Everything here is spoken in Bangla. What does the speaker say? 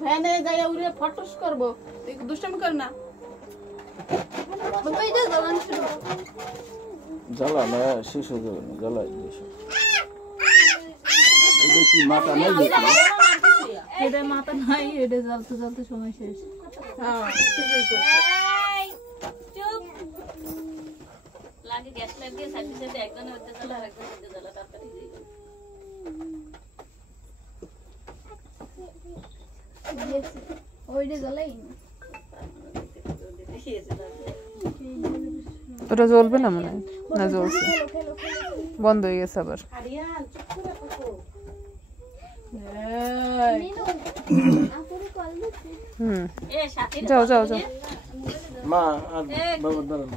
ফ্যানে যাই উড়ে ফটস করবো দুষ্টামি কর না জ্বালা না শেষ হয়ে যাবে না জ্বালা এটা কি মাথা নাই দেখি এটা মাথা নাই এটা জ্বলতে জ্বলতে সময় শেষ হ্যাঁ ঠিকই করছো চুপ লাগে গ্যাস লাইট দিয়ে সাথে সাথে একজন হতে চলে আর একজন হতে চলে তাড়াতাড়ি দিয়ে ওইটা জ্বলাই ওটা জ্বলবে না মনে হয় না জ্বলছে বন্ধ হয়ে গেছে আবার যাও যাও যাও মা আর বাবা দাঁড়ান